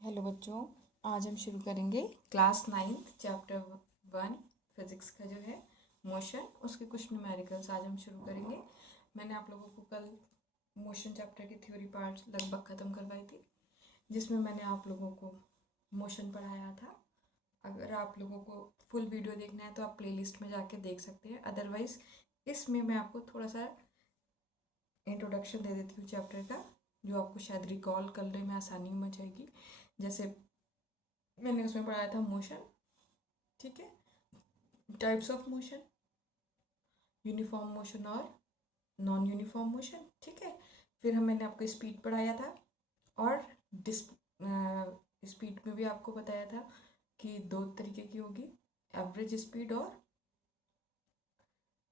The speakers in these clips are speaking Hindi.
हेलो बच्चों, आज हम शुरू करेंगे क्लास 9th चैप्टर 1 फिजिक्स का जो है मोशन, उसके कुछ न्यूमेरिकल्स आज हम शुरू करेंगे। मैंने आप लोगों को कल मोशन चैप्टर की थ्योरी पार्ट लगभग ख़त्म करवाई थी, जिसमें मैंने आप लोगों को मोशन पढ़ाया था। अगर आप लोगों को फुल वीडियो देखना है तो आप प्लेलिस्ट में जाके देख सकते हैं, अदरवाइज़ इसमें मैं आपको थोड़ा सा इंट्रोडक्शन दे देती हूँ चैप्टर का, जो आपको शायद रिकॉल करने में आसानी हो जाएगी। जैसे मैंने उसमें पढ़ाया था मोशन, ठीक है, types of motion, uniform motion और नॉन यूनिफॉर्म मोशन, ठीक है। फिर मैंने आपको स्पीड पढ़ाया था, और स्पीड में भी आपको बताया था कि दो तरीके की होगी, एवरेज स्पीड और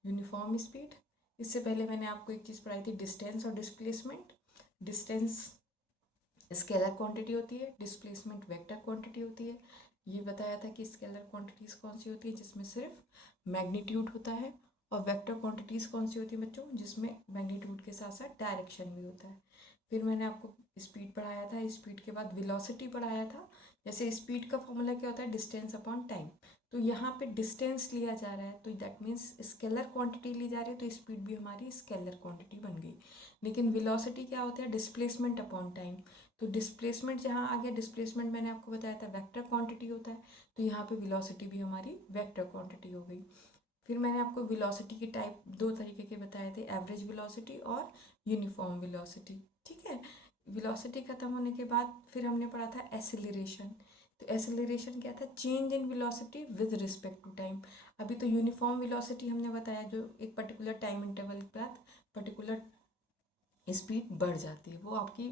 यूनिफॉर्म स्पीड। इससे पहले मैंने आपको एक चीज़ पढ़ाई थी, डिस्टेंस और डिस्प्लेसमेंट। डिस्टेंस स्केलर क्वांटिटी होती है, डिस्प्लेसमेंट वेक्टर क्वांटिटी होती है। ये बताया था कि स्केलर क्वांटिटीज़ कौन सी होती है जिसमें सिर्फ मैग्नीट्यूड होता है, और वेक्टर क्वांटिटीज़ कौन सी होती है बच्चों, जिसमें मैग्नीट्यूड के साथ साथ डायरेक्शन भी होता है। फिर मैंने आपको स्पीड पढ़ाया था, स्पीड के बाद वेलोसिटी पढ़ाया था। जैसे स्पीड का फॉर्मूला क्या होता है, डिस्टेंस अपॉन टाइम। तो यहाँ पे डिस्टेंस लिया जा रहा है, तो दैट मीन्स स्केलर क्वांटिटी ली जा रही है, तो स्पीड भी हमारी स्केलर क्वांटिटी बन गई। लेकिन वेलोसिटी क्या होता है, डिस्प्लेसमेंट अपॉन टाइम। तो डिस्प्लेसमेंट जहाँ आ गया, डिस्प्लेसमेंट मैंने आपको बताया था वेक्टर क्वांटिटी होता है, तो यहाँ पे वेलोसिटी भी हमारी वेक्टर क्वांटिटी हो गई। फिर मैंने आपको वेलोसिटी की टाइप दो तरीके के बताए थे, एवरेज वेलोसिटी और यूनिफॉर्म वेलोसिटी, ठीक है। वेलोसिटी खत्म होने के बाद फिर हमने पढ़ा था एसिलरेशन। तो एसिलरेशन क्या था, change in velocity with respect to time. अभी तो यूनिफॉर्म वेलोसिटी हमने बताया, जो एक पर्टिकुलर टाइम इंटरवल के बाद पर्टिकुलर स्पीड बढ़ जाती है, वो आपकी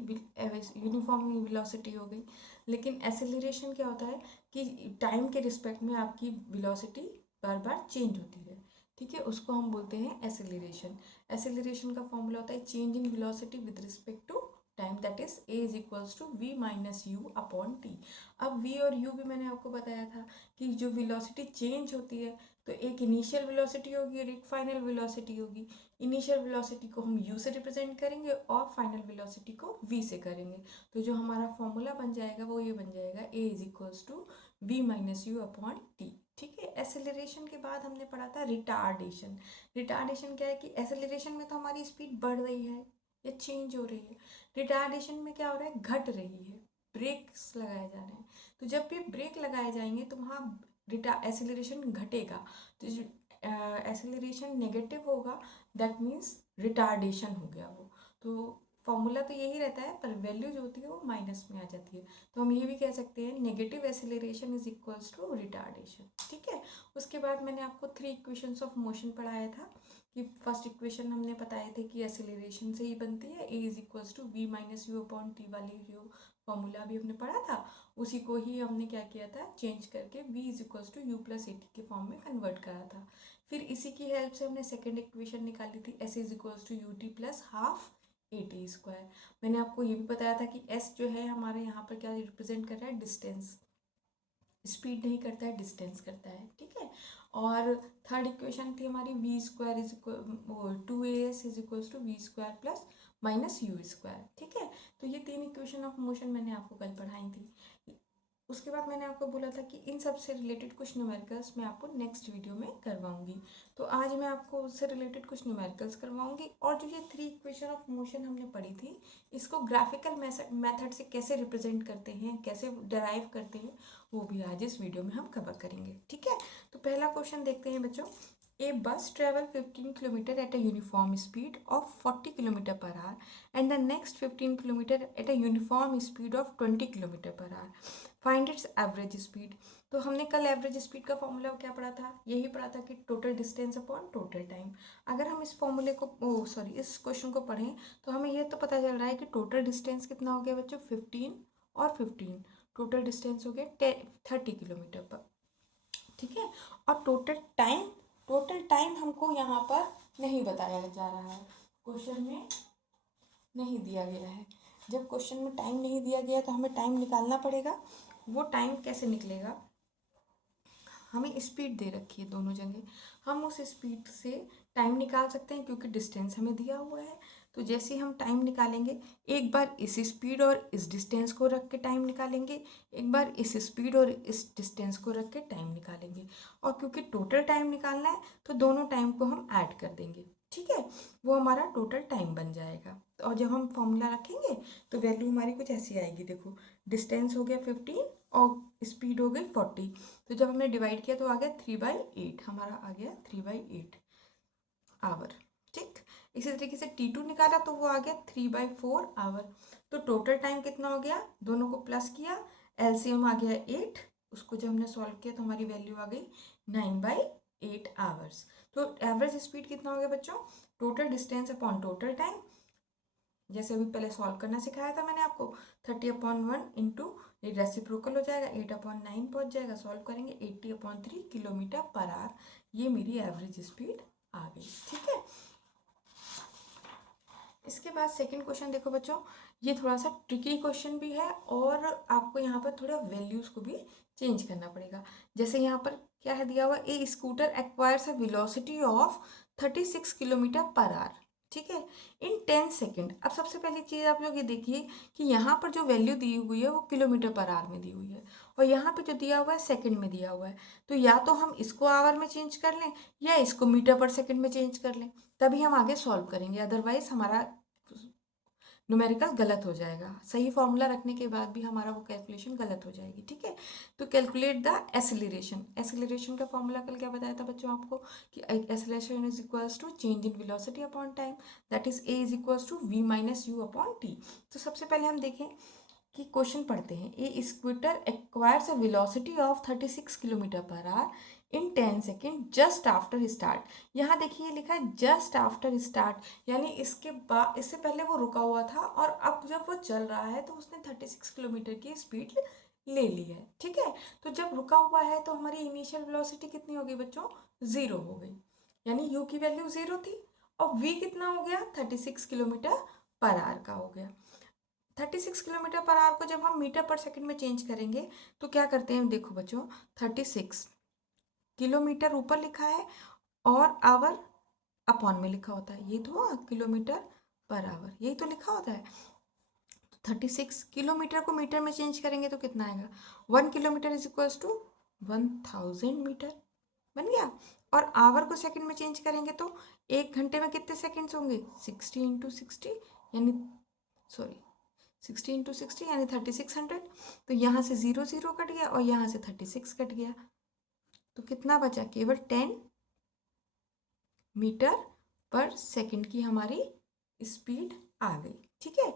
यूनिफॉर्म वेलोसिटी हो गई। लेकिन एसिलरेशन क्या होता है कि टाइम के रिस्पेक्ट में आपकी वेलोसिटी बार बार चेंज होती है, ठीक है, उसको हम बोलते हैं एसिलरेशन। एसिलरेशन का फॉर्मूला होता है change in velocity with respect to time, that is A is equals to we minus you upon t. अब वी और यू भी मैंने आपको बताया था कि जो वेलोसिटी चेंज होती है, तो एक इनिशियल वेलोसिटी होगी और एक फाइनल वेलोसिटी होगी। इनिशियल वेलोसिटी को हम u से रिप्रेजेंट करेंगे और फाइनल वेलोसिटी को v से करेंगे। तो जो हमारा फॉर्मूला बन जाएगा वो ये बन जाएगा, a is equals to we minus you upon t, ठीक है। एसेलरेशन के बाद हमने पढ़ा था रिटार्डेशन। रिटार्डेशन क्या है कि एसेलरेशन में तो हमारी स्पीड बढ़ रही है या चेंज हो रही है, रिटार्डेशन में क्या हो रहा है, घट रही है, ब्रेक्स लगाए जा रहे हैं। तो जब भी ब्रेक लगाए जाएंगे तो वहाँ एसेलरेशन घटेगा। तो एसेलरेशन नेगेटिव होगा, दैट मीन्स रिटार्डेशन हो गया वो। तो फॉर्मूला तो यही रहता है, पर वैल्यू जो होती है वो माइनस में आ जाती है। तो हम ये भी कह सकते हैं negative acceleration is equals to retardation, ठीक है। उसके बाद मैंने आपको 3 इक्वेशंस ऑफ मोशन पढ़ाया था, कि फर्स्ट इक्वेशन हमने बताए थे कि एसेलरेशन से ही बनती है, A is equals to we minus you upon T वाली जो फॉर्मूला भी हमने पढ़ा था, उसी को ही हमने क्या किया था, चेंज करके v is equals to u plus a t के फॉर्म में कन्वर्ट करा था। फिर इसी की हेल्प से हमने सेकेंड इक्वेशन निकाली थी, s is equals to u t plus half a t square. मैंने आपको ये भी बताया था कि s जो है हमारे यहाँ पर क्या रिप्रेजेंट कर रहा है, डिस्टेंस, स्पीड नहीं करता है, डिस्टेंस करता है, ठीक है। और थर्ड इक्वेशन थी हमारी v square is equal to a s is equals to v square plus minus u square, ठीक है। तो ये 3 इक्वेशन ऑफ मोशन मैंने आपको कल पढ़ाई थी। उसके बाद मैंने आपको बोला था कि इन सब से रिलेटेड कुछ न्यूमेरिकल्स मैं आपको नेक्स्ट वीडियो में करवाऊंगी। तो आज मैं आपको उससे रिलेटेड कुछ न्यूमेरिकल्स करवाऊंगी, और जो ये 3 इक्वेशन ऑफ मोशन हमने पढ़ी थी, इसको ग्राफिकल मेथड से कैसे रिप्रेजेंट करते हैं, कैसे डराइव करते हैं, वो भी आज इस वीडियो में हम कवर करेंगे, ठीक है। तो पहला क्वेश्चन देखते हैं बच्चों। A bus travel 15 km at a uniform speed of 40 km per hour and the next 15 km at a uniform speed of 20 km per hour. Find its average speed. तो हमने कल एवरेज स्पीड का फॉर्मूला क्या पढ़ा था, यही पढ़ा था कि total distance upon total time. अगर हम इस फॉर्मूले को इस क्वेश्चन को पढ़ें तो हमें ये तो पता चल रहा है कि टोटल डिस्टेंस कितना हो गया बच्चों, 15 और 15, टोटल डिस्टेंस हो गया 30 किलोमीटर पर, ठीक है। और टोटल टाइम हमको यहाँ पर नहीं बताया जा रहा है, क्वेश्चन में नहीं दिया गया है। जब क्वेश्चन में टाइम नहीं दिया गया तो हमें टाइम निकालना पड़ेगा। वो टाइम कैसे निकलेगा, हमें स्पीड दे रखी है दोनों जगह, हम उस स्पीड से टाइम निकाल सकते हैं क्योंकि डिस्टेंस हमें दिया हुआ है। तो जैसे ही हम टाइम निकालेंगे, एक बार इस स्पीड और इस डिस्टेंस को रख के टाइम निकालेंगे, एक बार इस स्पीड और इस डिस्टेंस को रख के टाइम निकालेंगे। और क्योंकि टोटल टाइम निकालना है तो दोनों टाइम को हम ऐड कर देंगे, ठीक है, वो हमारा टोटल टाइम बन जाएगा। और जब हम फॉर्मूला रखेंगे तो वैल्यू हमारी कुछ ऐसी आएगी, देखो डिस्टेंस हो गया 15 और स्पीड हो गई 40, तो जब हमने डिवाइड किया तो आ गया 3/8, हमारा आ गया 3/8 आवर, ठीक। इसी तरीके से T2 निकाला तो वो आ गया 3/4 आवर। तो टोटल टाइम कितना हो गया, दोनों को प्लस किया, एलसीएम आ गया 8, उसको जब हमने सॉल्व किया तो हमारी वैल्यू आ गई 9/8 आवर्स। तो एवरेज स्पीड कितना हो गया बच्चों, total distance upon total time, जैसे अभी पहले सॉल्व करना सिखाया था मैंने आपको, 30/1 इंटू रेसिप्रोकल हो जाएगा, 8/9 पहुंच जाएगा, सॉल्व करेंगे 80/3 किलोमीटर पर आवर, ये मेरी एवरेज स्पीड आ गई, ठीक है। इसके बाद सेकंड क्वेश्चन देखो बच्चों, ये थोड़ा सा ट्रिकी क्वेश्चन भी है और आपको यहाँ पर थोड़ा वैल्यूज़ को भी चेंज करना पड़ेगा। जैसे यहाँ पर क्या है दिया हुआ, a scooter acquires a velocity of 36 kilometre per hour, ठीक है, इन 10 सेकेंड। अब सबसे पहली चीज़ आप लोग ये देखिए कि यहाँ पर जो वैल्यू दी हुई है वो किलोमीटर पर आवर में दी हुई है और यहाँ पे जो दिया हुआ है सेकंड में दिया हुआ है। तो या तो हम इसको आवर में चेंज कर लें या इसको मीटर पर सेकंड में चेंज कर लें, तभी हम आगे सॉल्व करेंगे, अदरवाइज हमारा न्यूमेरिकल गलत हो जाएगा। सही फॉर्मूला रखने के बाद भी हमारा वो कैलकुलेशन गलत हो जाएगी, ठीक है। तो कैलकुलेट द एसिलरेशन, एसिलरेशन का फॉर्मूला कल क्या बताया था बच्चों आपको कि acceleration is equals to change in velocity upon time, that is A is equals to we minus you upon T. तो सबसे पहले हम देखें कि क्वेश्चन पढ़ते हैं, a scooter acquires a velocity of 36 kilometre per hour in 10 second just after start. यहाँ देखिए लिखा है जस्ट आफ्टर स्टार्ट, यानी इसके बाद, इससे पहले वो रुका हुआ था और अब जब वो चल रहा है तो उसने 36 किलोमीटर की स्पीड ले ली है, ठीक है। तो जब रुका हुआ है तो हमारी इनिशियल वेलोसिटी कितनी हो गई बच्चों, 0 हो गई, यानी u की वैल्यू 0 थी और v कितना हो गया, 36 किलोमीटर पर आवर का हो गया। 36 किलोमीटर पर आवर को जब हम मीटर पर सेकंड में चेंज करेंगे तो क्या करते हैं, देखो बच्चों 36 किलोमीटर ऊपर लिखा है और आवर अपॉन में लिखा होता है, ये तो किलोमीटर पर आवर यही तो लिखा होता है। 36 किलोमीटर को मीटर में चेंज करेंगे तो कितना आएगा, 1 kilometre is equals to 1000 metre, बन गया। और आवर को सेकंड में चेंज करेंगे तो एक घंटे में कितने सेकंड्स होंगे, 60 इंटू 60 यानी 60 यानी 3600। तो यहाँ से 0 0 कट गया और यहाँ से 36 कट गया, तो कितना बचा, केवल 10 मीटर पर सेकंड की हमारी स्पीड आ गई, ठीक है।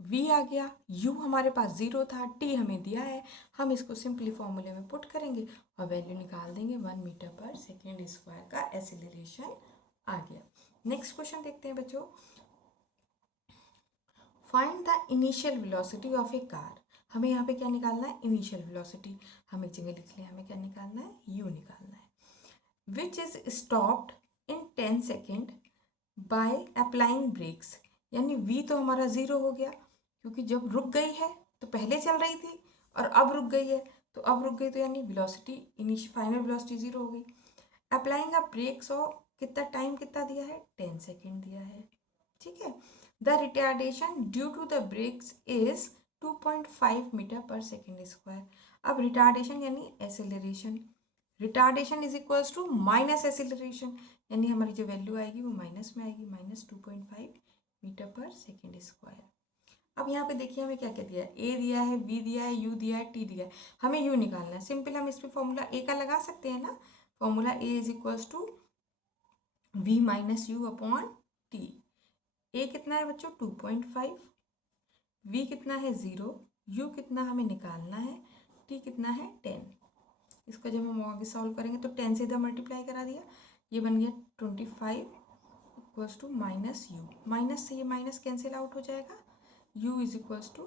v आ गया, u हमारे पास 0 था, t हमें दिया है, हम इसको सिंपली फॉर्मूले में पुट करेंगे और वैल्यू निकाल देंगे, 1 मीटर पर सेकेंड स्क्वायर का एसिलरेशन आ गया। नेक्स्ट क्वेश्चन देखते हैं बच्चों, find the initial velocity of A car. हमें यहाँ पे क्या निकालना है, इनिशियल वेलोसिटी, हम एक जगह लिख लें, हमें क्या निकालना है, u निकालना है, which is stopped in 10 second by applying brakes. यानी v तो हमारा 0 हो गया क्योंकि जब रुक गई है तो पहले चल रही थी और अब रुक गई है, तो अब रुक गई तो यानी वेलोसिटी फाइनल वेलोसिटी 0 हो गई। अप्लाइंग अ ब्रेक्स और कितना टाइम कितना दिया है, 10 सेकेंड दिया है, ठीक है। The retardation due to the brakes is 2.5 metre per second square. अब रिटार्डेशन यानी acceleration, retardation is equals to minus acceleration, यानी हमारी जो वैल्यू आएगी वो माइनस में आएगी, minus 2.5 metre per second square. अब यहाँ पे देखिए हमें क्या क्या दिया है, ए दिया है, बी दिया है, यू दिया है, टी दिया है, हमें यू निकालना है। सिंपल हम इस पर फॉर्मूला ए का लगा सकते हैं ना, formula A is equals to we minus you upon T. A कितना है बच्चों 2.5, वी कितना है 0, यू कितना हमें निकालना है, टी कितना है 10। इसको जब हम आगे सॉल्व करेंगे तो 10 से इधर मल्टीप्लाई करा दिया, ये बन गया 25 equals to minus u, minus से ये माइनस कैंसिल आउट हो जाएगा, u is equals to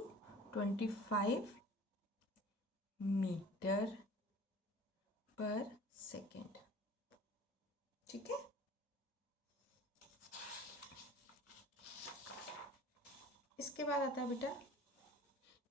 25 metre per second, ठीक है। इसके बाद आता है बेटा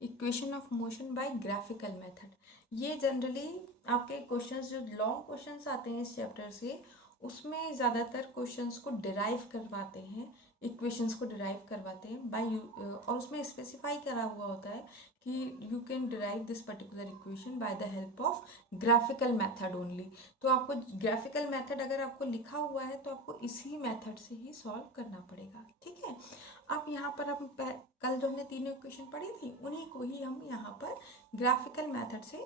equation of motion by graphical method. ये जनरली आपके क्वेश्चंस जो लॉन्ग क्वेश्चंस आते हैं इस चैप्टर से, उसमें ज़्यादातर क्वेश्चंस को डिराइव करवाते हैं इक्वेशंस को डिराइव करवाते हैं बाय, और उसमें स्पेसिफाई करा हुआ होता है कि you can derive this particular equation by the help of graphical method only. तो आपको ग्राफिकल मेथड अगर आपको लिखा हुआ है तो आपको इसी मेथड से ही सॉल्व करना पड़ेगा, ठीक है। अब यहाँ पर हम कल जो हमने तीनों इक्वेशन पढ़ी थी उन्हीं को ही हम यहाँ पर ग्राफिकल मेथड से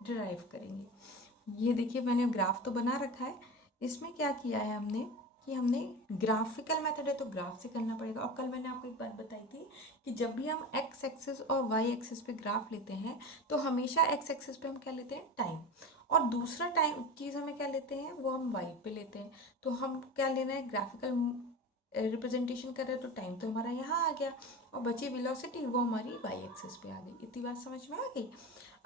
डिराइव करेंगे। ये देखिए मैंने ग्राफ तो बना रखा है, इसमें क्या किया है हमने कि हमने ग्राफिकल मेथड है तो ग्राफ से करना पड़ेगा। और कल मैंने आपको एक बात बताई थी कि जब भी हम एक्स एक्सिस और वाई एक्सिस पे ग्राफ लेते हैं तो हमेशा एक्स एक्सिस पे हम क्या लेते हैं, टाइम, और दूसरा टाइम चीज़ हमें क्या लेते हैं वो हम वाई पे लेते हैं। तो हम क्या लेना है, ग्राफिकल रिप्रेजेंटेशन कर रहे हैं तो टाइम तो हमारा यहाँ आ गया और बची वेलोसिटी वो हमारी वाई एक्सिस पे आ गई। इतनी बात समझ में आ गई।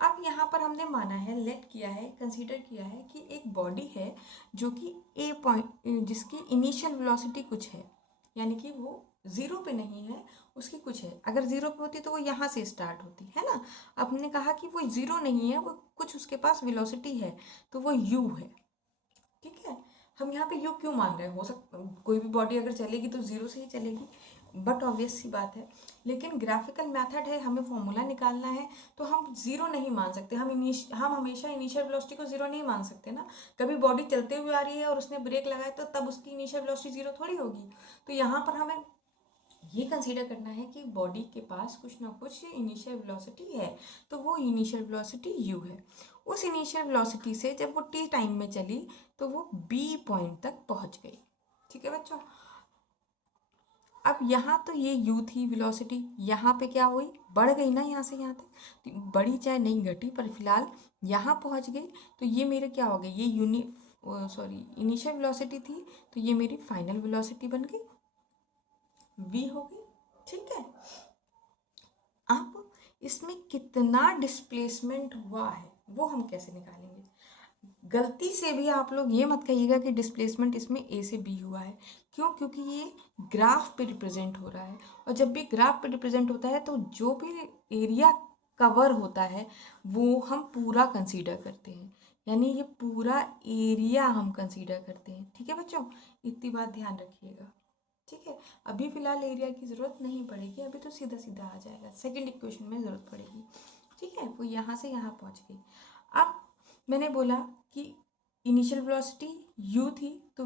अब यहाँ पर हमने माना है, लेट किया है, कंसीडर किया है कि एक बॉडी है जो कि ए पॉइंट, जिसकी इनिशियल वेलोसिटी कुछ है, यानी कि वो ज़ीरो पे नहीं है, उसकी कुछ है। अगर ज़ीरो पे होती तो वो यहाँ से स्टार्ट होती है ना। आपने कहा कि वो ज़ीरो नहीं है, वो कुछ उसके पास वेलोसिटी है तो वो यू है, ठीक है। हम यहाँ पे यू क्यों मान रहे हैं, हो सकता कोई भी बॉडी अगर चलेगी तो ज़ीरो से ही चलेगी, बट ऑब्वियस सी बात है। लेकिन ग्राफिकल मेथड है, हमें फॉर्मूला निकालना है तो हम ज़ीरो नहीं मान सकते। हम हमेशा इनिशियल वेलोसिटी को ज़ीरो नहीं मान सकते ना। कभी बॉडी चलते हुए आ रही है और उसने ब्रेक लगाया तो तब उसकी इनिशियल वेलोसिटी ज़ीरो थोड़ी होगी। तो यहाँ पर हमें ये कंसीडर करना है कि बॉडी के पास कुछ ना कुछ इनिशियल वेलोसिटी है, तो वो इनिशियल वेलोसिटी u है। उस इनिशियल वेलोसिटी से जब वो t टाइम में चली तो वो b पॉइंट तक पहुंच गई, ठीक है बच्चों। अब यहाँ तो ये u थी वेलोसिटी, यहाँ पे क्या हुई, बढ़ गई ना यहाँ से यहाँ तक, तो बढ़ी चाहे नहीं घटी पर फिलहाल यहाँ पहुँच गई। तो ये मेरे क्या हो गई, ये इनिशियल वेलोसिटी थी तो ये मेरी फाइनल वेलोसिटी बन गई, v हो गई, ठीक है। अब इसमें कितना डिस्प्लेसमेंट हुआ है वो हम कैसे निकालेंगे। गलती से भी आप लोग ये मत कहिएगा कि डिस्प्लेसमेंट इसमें ए से बी हुआ है, क्यों, क्योंकि ये ग्राफ पे रिप्रेजेंट हो रहा है। और जब भी ग्राफ पे रिप्रेजेंट होता है तो जो भी एरिया कवर होता है वो हम पूरा कंसीडर करते हैं, यानी ये पूरा एरिया हम कंसीडर करते हैं, ठीक है बच्चों। इतनी बात ध्यान रखिएगा, ठीक है। अभी फिलहाल एरिया की ज़रूरत नहीं पड़ेगी, अभी तो सीधा सीधा आ जाएगा, सेकंड इक्वेशन में ज़रूरत पड़ेगी, ठीक है। वो यहाँ से यहाँ पहुँच गई। अब मैंने बोला कि इनिशियल वेलोसिटी u थी तो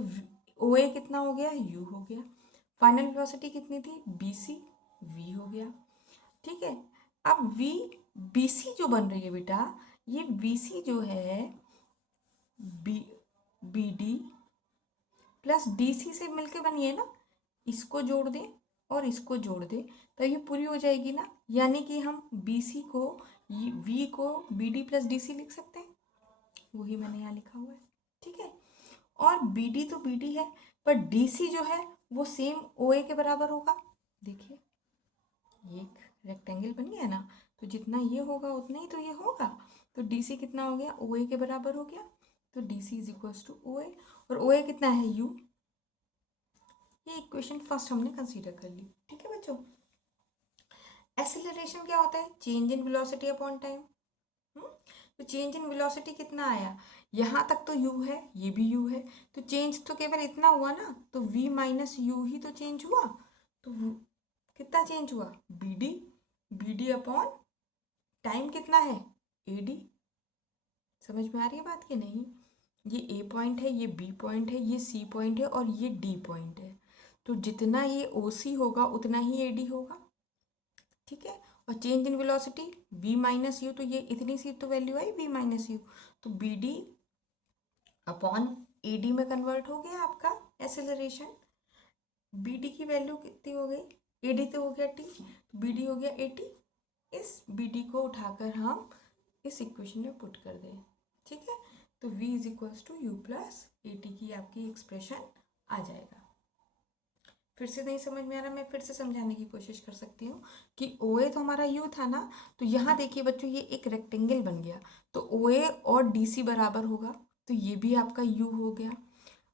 OA कितना हो गया, u हो गया। फाइनल वेलोसिटी कितनी थी, BC, v हो गया, ठीक है। अब BC जो बन रही है बेटा, ये BC जो है BD प्लस DC से मिलके बनी है ना, इसको जोड़ दें और इसको जोड़ दें तो ये पूरी हो जाएगी ना। यानी कि हम BC को V को BD प्लस DC लिख सकते हैं, वही मैंने यहाँ लिखा हुआ है, ठीक है। और BD तो BD है पर DC जो है वो सेम OA के बराबर होगा। देखिए ये एक रेक्टेंगल बन गया ना, तो जितना ये होगा उतना ही तो ये होगा। तो DC कितना हो गया, OA के बराबर हो गया। तो DC is equals to OA, और OA कितना है, U। ये इक्वेशन फर्स्ट हमने कंसीडर कर ली, ठीक है बच्चों। एक्सेलरेशन क्या होता है, change in velocity upon time. तो चेंज इन वेलोसिटी कितना आया, यहाँ तक तो u है, ये भी u है, तो चेंज तो केवल इतना हुआ ना, तो v माइनस यू ही तो चेंज हुआ। तो कितना चेंज हुआ, bd अपॉन टाइम कितना है, ad। समझ में आ रही है बात कि नहीं। ये a पॉइंट है, ये b पॉइंट है, ये c पॉइंट है और ये d पॉइंट है। तो जितना ये OC होगा उतना ही AD होगा, ठीक है। और change in velocity v minus you, तो ये इतनी सी तो value I v minus you, तो BD अपॉन AD में कन्वर्ट हो गया आपका एक्सेलरेशन। BD की वैल्यू कितनी हो गई, AD तो हो गया t, तो BD हो गया 80। इस BD को उठाकर हम इस इक्वेशन में पुट कर दें, ठीक है। तो v is equals to u plus AT की आपकी एक्सप्रेशन आ जाएगा। फिर से नहीं समझ में आ रहा, मैं फिर से समझाने की कोशिश कर सकती हूँ कि OA तो हमारा U था ना, तो यहाँ देखिए बच्चों ये एक रेक्टेंगल बन गया, तो OA और DC बराबर होगा, तो ये भी आपका U हो गया।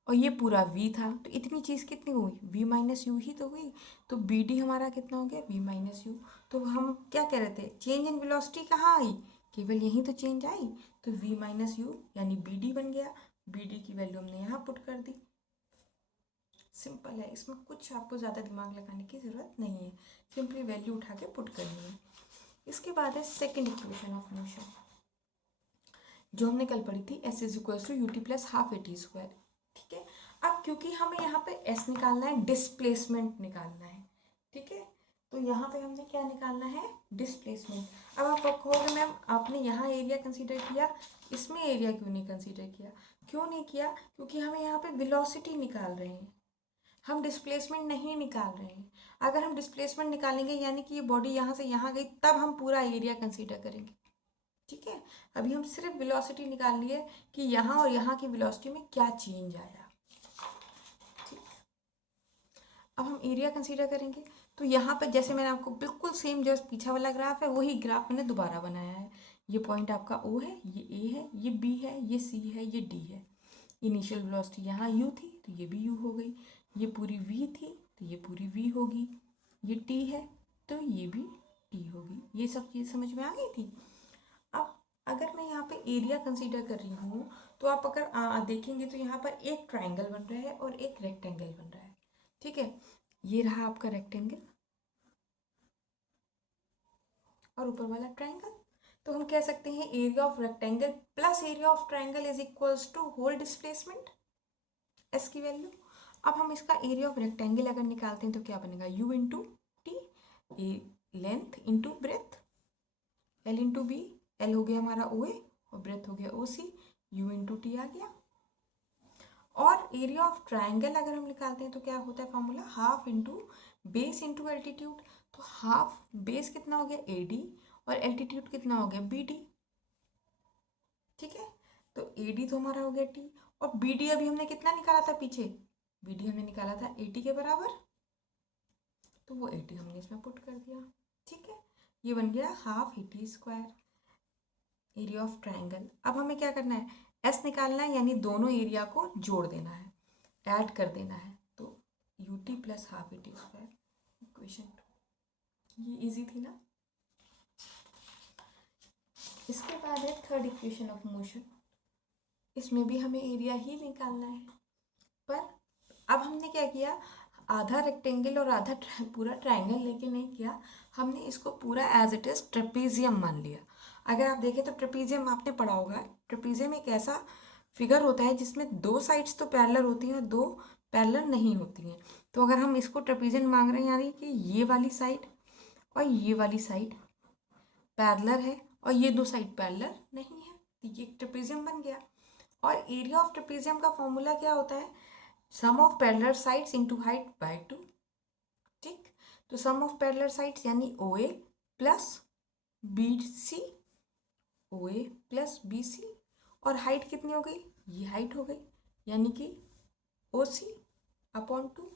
और ये पूरा V था, तो इतनी चीज़ कितनी हुई, V माइनस यू ही तो हुई। तो BD हमारा कितना हो गया, V माइनस यू। तो हम क्या कह रहे थे, चेंज इन वेलोसिटी कहाँ आई, केवल यहीं तो चेंज आई, तो V माइनस यू यानी BD बन गया। BD की वैल्यू हमने यहाँ पुट कर दी, सिंपल है, इसमें कुछ आपको ज़्यादा दिमाग लगाने की ज़रूरत नहीं है, सिंपली वैल्यू उठा के पुट करनी है। इसके बाद है सेकेंड इक्वेशन ऑफ मोशन, जो हमने कल पढ़ी थी, s is equals to u t plus half a t square. ठीक है, अब क्योंकि हमें यहाँ पे s निकालना है, डिस्प्लेसमेंट निकालना है, ठीक है, तो यहाँ पे हमने क्या निकालना है, डिस्प्लेसमेंट। अब आप कहोगे मैम आपने यहाँ एरिया कंसीडर किया, इसमें एरिया क्यों नहीं कंसीडर किया? क्यों नहीं किया? क्योंकि हमें यहाँ पे वेलोसिटी निकाल रहे हैं, हम डिस्प्लेसमेंट नहीं निकाल रहे हैं। अगर हम डिस्प्लेसमेंट निकालेंगे यानी कि ये बॉडी यहाँ से यहाँ गई, तब हम पूरा एरिया कंसीडर करेंगे। ठीक है, अभी हम सिर्फ वेलोसिटी निकाल लिए कि यहाँ और यहाँ की वेलोसिटी में क्या चेंज आया। ठीक, अब हम एरिया कंसीडर करेंगे, तो यहाँ पे जैसे मैंने आपको बिल्कुल सेम जो पीछा वाला ग्राफ है वही ग्राफ मैंने दोबारा बनाया है। ये पॉइंट आपका O है, ये A है, ये B है, ये C है, ये D है। इनिशियल वेलोसिटी यहाँ U थी तो ये भी U हो गई, ये पूरी V थी तो ये पूरी V होगी, ये T है तो ये भी T होगी। ये सब चीज़ समझ में आ गई थी। अब अगर मैं यहाँ पे एरिया कंसीडर कर रही हूँ तो आप अगर देखेंगे तो यहाँ पर एक ट्राइंगल बन रहा है और एक रेक्टेंगल बन रहा है। ठीक है, ये रहा आपका रेक्टेंगल और ऊपर वाला ट्राइंगल, तो हम कह सकते हैं area of rectangle plus area of triangle is equals to whole displacement, s की वैल्यू। अब हम इसका एरिया ऑफ रेक्टेंगल अगर निकालते हैं तो क्या बनेगा, u into t, a length into breadth, l into b, l हो गया हमारा ओ ए और ब्रेथ हो गया o c, u into t आ गया। और एरिया ऑफ ट्राइंगल अगर हम निकालते हैं तो क्या होता है formula, half into base into altitude. तो हाफ बेस कितना हो गया ए डी और एल्टीट्यूड कितना हो गया बी डी। ठीक है, तो ए डी तो हमारा हो गया टी और बी डी अभी हमने कितना निकाला था पीछे, बी डी हमने निकाला था 80 के बराबर, तो वो 80 हमने इसमें पुट कर दिया। ठीक है, ये बन गया half 80 square area of triangle. अब हमें क्या करना है, एस निकालना है, यानी दोनों एरिया को जोड़ देना है, ऐड कर देना है, तो you t plus half 80 square, equation 2। ये इजी थी ना। इसके बाद है थर्ड इक्वेशन ऑफ मोशन, इसमें भी हमें एरिया ही निकालना है, पर अब हमने क्या किया, आधा रेक्टेंगल और आधा पूरा ट्राइंगल लेके नहीं किया, हमने इसको पूरा एज इट इज़ ट्रेपीजियम मान लिया। अगर आप देखें तो ट्रेपीजियम आपने पढ़ा होगा, ट्रेपीजियम एक ऐसा फिगर होता है जिसमें दो साइड्स तो पैरेलल होती हैं और दो पैरेलल नहीं होती हैं। तो अगर हम इसको ट्रेपीजियम मांग रहे हैं यानी कि ये वाली साइड और ये वाली साइड पैरेलल है और ये दो साइड पैरेलल नहीं है, तो ये ट्रेपीजियम बन गया। और एरिया ऑफ ट्रेपीजियम का फॉर्मूला क्या होता है, sum of parallel sides into height by 2। ठीक, तो सम ऑफ पैरेलल साइड्स यानी O A plus B C, O A plus B C, और हाइट कितनी हो गई, ये हाइट हो गई यानी कि ओ सी अपॉन 2।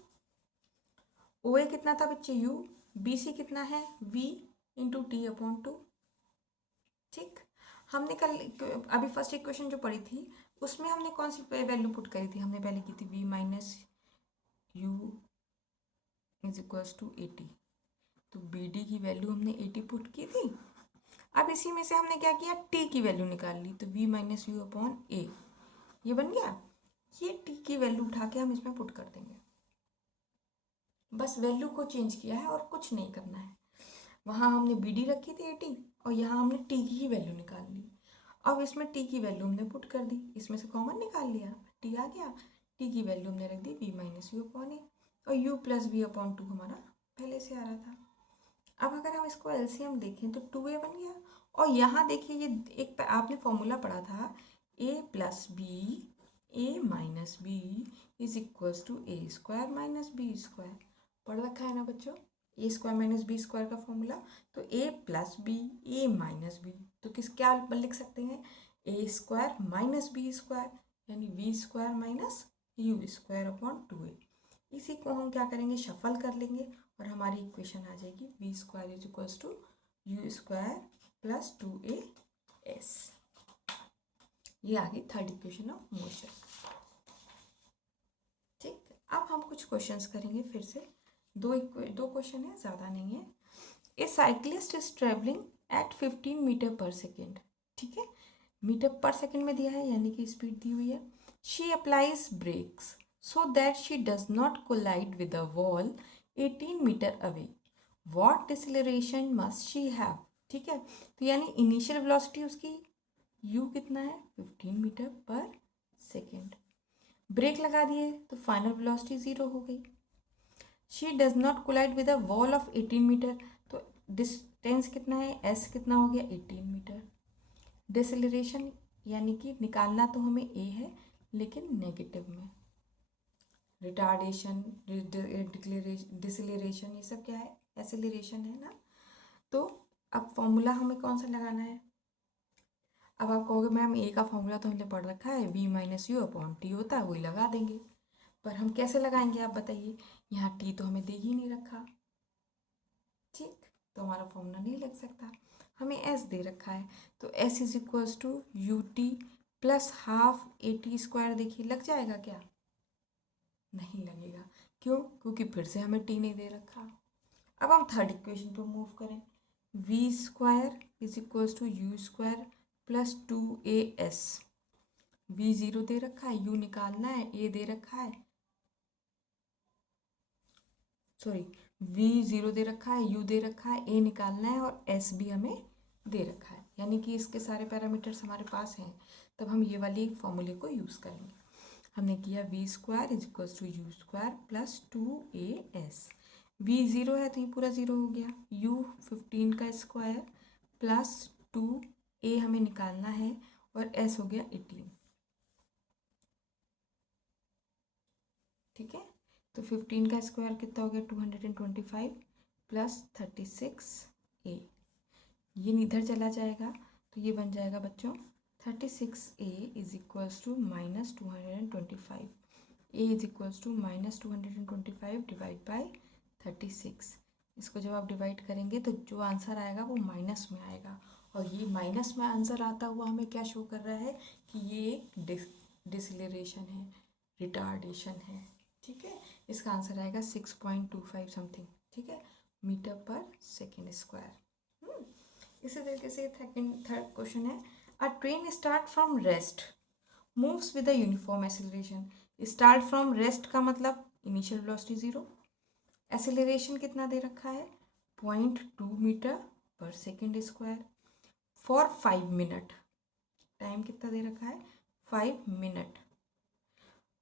ओ ए कितना था बच्चे यू, बी सी कितना है वी इंटू टी अपॉन 2। ठीक, हमने कल अभी फर्स्ट इक्वेशन जो पढ़ी थी उसमें हमने कौन सी वैल्यू पुट करी थी, हमने पहले की थी v minus u is equals to 80, तो बी डी की वैल्यू हमने 80 पुट की थी। अब इसी में से हमने क्या किया, t की वैल्यू निकाल ली, तो v माइनस यू अपॉन ए, ये बन गया। ये t की वैल्यू उठा के हम इसमें पुट कर देंगे, बस वैल्यू को चेंज किया है और कुछ नहीं करना है। वहाँ हमने बी डी रखी थी 80 और यहाँ हमने t की ही वैल्यू निकाल ली। अब इसमें t की वैल्यू हमने पुट कर दी, इसमें से कॉमन निकाल लिया, t आ गया, t की वैल्यू हमने रख दी v माइनस यू अपॉन ए, और u प्लस वी अपॉन 2 हमारा पहले से आ रहा था। अब अगर हम इसको एलसीएम देखें तो 2a बन गया, और यहाँ देखिए ये एक आपने फॉर्मूला पढ़ा था a plus b a minus b is equals to a square minus b square, पढ़ रखा है ना बच्चों, a square minus b square का फॉर्मूला। तो a plus b a minus b, तो किस क्या लिख सकते हैं, a square minus b square यानी v square minus u square upon 2a। इसी को हम क्या करेंगे, शफल कर लेंगे और हमारी इक्वेशन आ जाएगी v square is equals to you square plus 2as। ये आ गई थर्ड इक्वेशन ऑफ मोशन। ठीक, अब हम कुछ क्वेश्चंस करेंगे फिर से, दो क्वेश्चन है, ज़्यादा नहीं है। A cyclist is travelling at 15 metre per second, ठीक है, मीटर पर सेकेंड में दिया है यानी कि स्पीड दी हुई है। She applies brakes so that she does not collide with a wall 18 metre away. What deceleration must she have? ठीक है, तो यानी इनिशियल वेलोसिटी उसकी u कितना है 15 मीटर पर सेकेंड. ब्रेक लगा दिए तो फाइनल वेलोसिटी 0 हो गई. She does not collide with a wall of 18 metre, तो डिस्टेंस कितना है s कितना हो गया 18 मीटर. डिसेलरेशन यानी कि निकालना तो हमें a है लेकिन नेगेटिव में. रिटार्डेशन, डिसेलरेशन ये सब क्या है, एसेलरेशन है ना. तो अब फॉर्मूला हमें कौन सा लगाना है. अब आप कहोगे मैम ए का फॉर्मूला तो हमने पढ़ रखा है, v minus you upon T होता है, वही लगा देंगे. पर हम कैसे लगाएंगे आप बताइए, यहाँ टी तो हमें दे ही नहीं रखा. ठीक, तो हमारा फॉर्मूला नहीं लग सकता. हमें s दे रखा है, तो s is equals to u t plus half a t square. देखिए लग जाएगा क्या, नहीं लगेगा. क्यों, क्योंकि फिर से हमें टी नहीं दे रखा. अब हम थर्ड इक्वेशन पर मूव करें. V square is equals to you square plus 2as. V zero दे रखा है, यू निकालना है, ए दे रखा है, सॉरी वी जीरो दे रखा है, यू दे रखा है, ए निकालना है और एस भी हमें दे रखा है. यानी कि इसके सारे पैरामीटर्स हमारे पास हैं. तब हम ये वाली फॉर्मूले को यूज़ करेंगे. हमने किया v square is equals to you square plus 2as. V zero है तो ये पूरा ज़ीरो हो गया. यू 15 का स्क्वायर प्लस 2a हमें निकालना है और s हो गया 18. ठीक है, तो 15 का स्क्वायर कितना हो गया 225 प्लस 36a. ये इधर चला जाएगा तो ये बन जाएगा बच्चों 36a is equals to minus 225. a is equals to minus 225 divide by 36. इसको जब आप डिवाइड करेंगे तो जो आंसर आएगा वो माइनस में आएगा. और ये माइनस में आंसर आता हुआ हमें क्या शो कर रहा है कि ये एक डिसेलरेशन है, रिटार्डेशन है. ठीक है, इसका आंसर आएगा 6.25 समथिंग. ठीक है, मीटर पर सेकेंड स्क्वायर. इसी तरीके से थर्ड क्वेश्चन है. अ train start from rest moves with a uniform acceleration. Start from rest का मतलब इनिशियल वेलोसिटी 0. एक्सेलरेशन कितना दे रखा है 0.2 metre per second square for 5 minute. Time कितना दे रखा है 5 मिनट.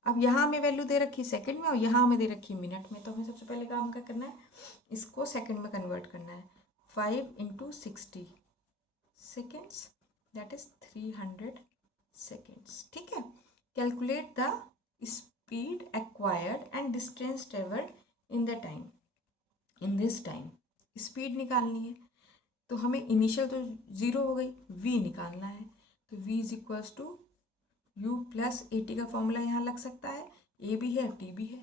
अब यहाँ हमें वैल्यू दे रखी है सेकंड में और यहाँ हमें दे रखी है मिनट में. तो हमें सबसे पहले काम क्या करना है, इसको सेकंड में कन्वर्ट करना है. 5 into 60 seconds that is 300 seconds. ठीक है, calculate the speed acquired and distance travelled in the time, in this time. Speed निकालनी है तो हमें इनिशियल तो 0 हो गई, v निकालना है. तो v is equals to u plus a t का फॉर्मूला यहाँ लग सकता है, a भी है t भी है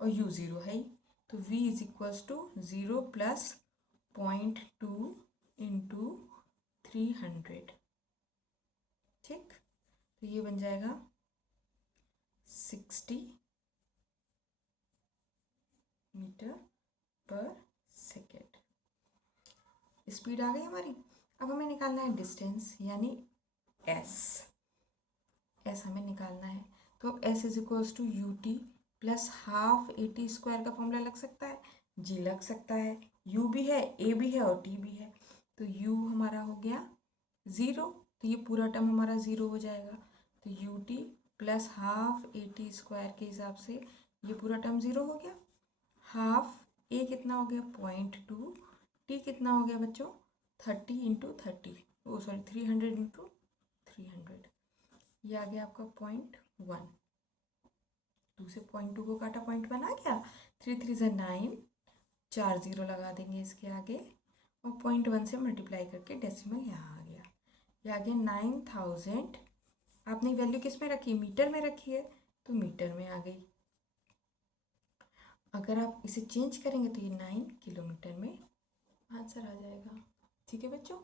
और u ज़ीरो है ही. तो v is equals to 0 plus 0.2 into 300. ठीक, तो ये बन जाएगा 60 मीटर पर सेकेंड. स्पीड आ गई हमारी. अब हमें निकालना है डिस्टेंस यानी s. s हमें निकालना है. तो अब s is equals to u t plus half a t square का फॉर्मूला लग सकता है, जी लग सकता है, u भी है, a भी है और t भी है. तो u हमारा हो गया 0, तो ये पूरा टर्म हमारा 0 हो जाएगा. तो you t plus half a t square के हिसाब से ये पूरा टर्म 0 हो गया. हाफ a कितना हो गया 0.2, t कितना हो गया बच्चों 30 इंटू 30, ओ सॉरी 300 इंटू 300. ये आ गया आपका 0.1. 2 से 0.2 को काटा 0.1 आ गया. 3 3 से 9, 4 0 लगा देंगे इसके आगे और 0.1 से मल्टीप्लाई करके डेसिमल यहाँ आ गया. ये आ गया 9000. आपने वैल्यू किस में रखी, मीटर में रखी है तो मीटर में आ गई. अगर आप इसे चेंज करेंगे तो ये 9 किलोमीटर में आंसर आ जाएगा. ठीक है बच्चों,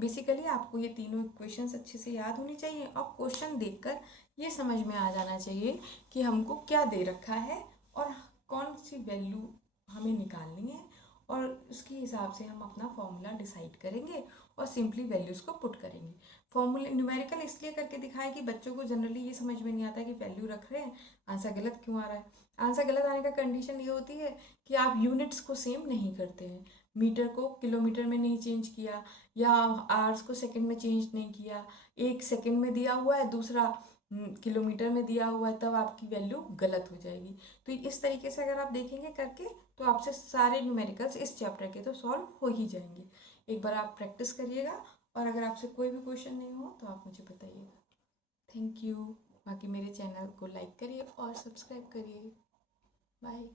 बेसिकली आपको ये तीनों इक्वेशंस अच्छे से याद होनी चाहिए और क्वेश्चन देखकर ये समझ में आ जाना चाहिए कि हमको क्या दे रखा है और कौन सी वैल्यू हमें निकालनी है और उसके हिसाब से हम अपना फॉर्मूला डिसाइड करेंगे और सिंपली वैल्यूज़ को पुट करेंगे। फॉर्मूले न्यूमेरिकल इसलिए करके दिखाया कि बच्चों को जनरली ये समझ में नहीं आता कि वैल्यू रख रहे हैं, आंसर गलत क्यों आ रहा है। आंसर गलत आने का कंडीशन ये होती है कि आप यूनिट्स को सेम नहीं करते हैं, मीटर को किलोमीटर में नहीं चेंज किया, या आवर्स को सेकंड में चेंज नहीं किया, एक सेकंड में दिया हुआ है, दूसरा किलोमीटर में दिया हुआ है, तब आपकी वैल्यू गलत हो जाएगी। तो इस तरीके से अगर आप देखेंगे करके तो आपसे सारे न्यूमेरिकल्स इस चैप्टर के तो सॉल्व हो ही जाएंगे। एक बार आप प्रैक्टिस करिएगा और अगर आपसे कोई भी क्वेश्चन नहीं हो तो आप मुझे बताइएगा। Thank you. बाकी मेरे चैनल को लाइक करिए और सब्सक्राइब करिए। बाय।